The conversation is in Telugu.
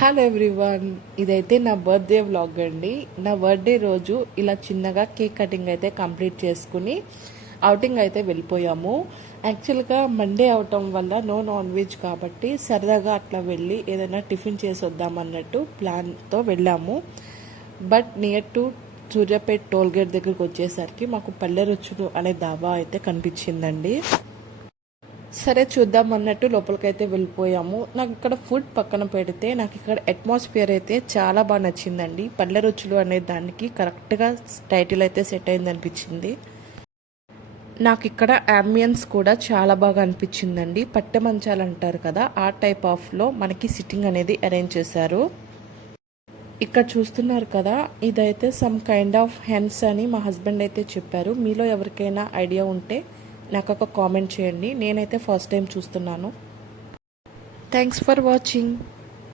హలో ఎవ్రీవన్, ఇదైతే నా బర్త్డే వ్లాగ్ అండి. నా బర్త్డే రోజు ఇలా చిన్నగా కేక్ కటింగ్ అయితే కంప్లీట్ చేసుకుని అవుటింగ్ అయితే వెళ్ళిపోయాము. యాక్చువల్గా మండే అవటం వల్ల నో నాన్ వెజ్ కాబట్టి సరదాగా అట్లా వెళ్ళి ఏదైనా టిఫిన్ చేసి వద్దామన్నట్టు ప్లాన్తో వెళ్ళాము. But near to Suryapet toll gate దగ్గరికి వచ్చేసరికి మాకు పల్లె రుచులు అనే ధాబా అయితే కనిపించిందండి. సరే చూద్దాం అన్నట్టు లోపలికైతే వెళ్ళిపోయాము. నాకు ఇక్కడ ఫుడ్ పక్కన పెడితే నాకు ఇక్కడ అట్మాస్ఫియర్ అయితే చాలా బాగా నచ్చిందండి. పల్లె రుచులు అనే దానికి కరెక్ట్గా టైటిల్ అయితే సెట్ అయింది అనిపించింది. నాకు ఇక్కడ అంబియన్స్ కూడా చాలా బాగా అనిపించిందండి. పట్టె మంచాలు అంటారు కదా, ఆ టైప్ ఆఫ్లో మనకి సిట్టింగ్ అనేది అరేంజ్ చేశారు. ఇక్కడ చూస్తున్నారు కదా, ఇదైతే సమ్ కైండ్ ఆఫ్ హెన్స్ అని మా హస్బెండ్ అయితే చెప్పారు. మీలో ఎవరికైనా ఐడియా ఉంటే నాకు ఒక కామెంట్ చేయండి. నేనైతే ఫస్ట్ టైం చూస్తున్నాను. Thanks for watching.